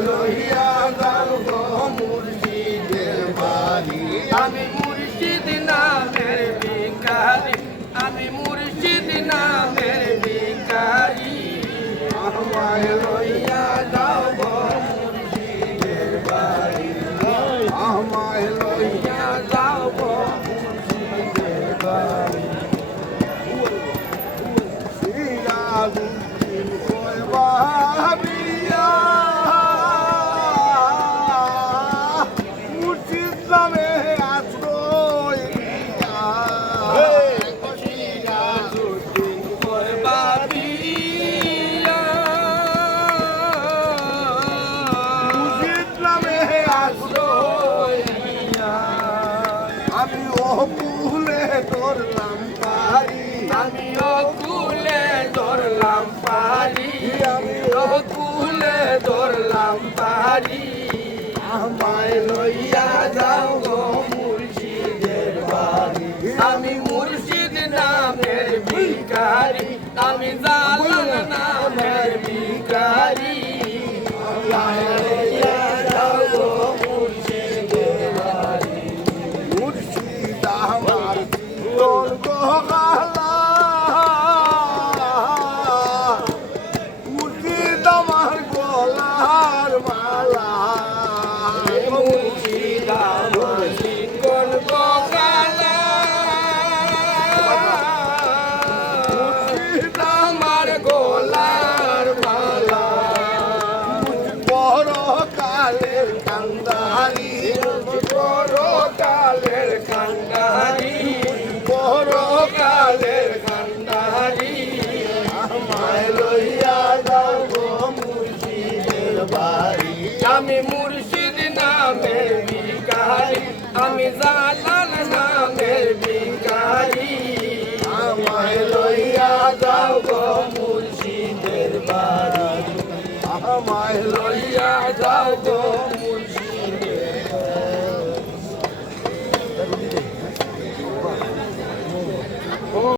লইয়া যাও আমি ধরলাম পারি। আমিও কুলে ধরলাম পারি। আমিও কুলে ধরলাম পারি। আমায় লইয়া যাও গো মুর্শিদের বাড়ি। আমি মুর্শিদ নামের ভিখারি। আমি কান্দারি বড় কালের কান্দারি বড় কালের কান্দারি, আমায় লইয়া যাও গো মুর্শিদের আমি মুর্শিদ নামে ভিকারি আমি জালাল নামে ভিকারি আমায় লইয়া যাও গো মুর্শিদের বাড়ি। আমায় লইয়া যাও গো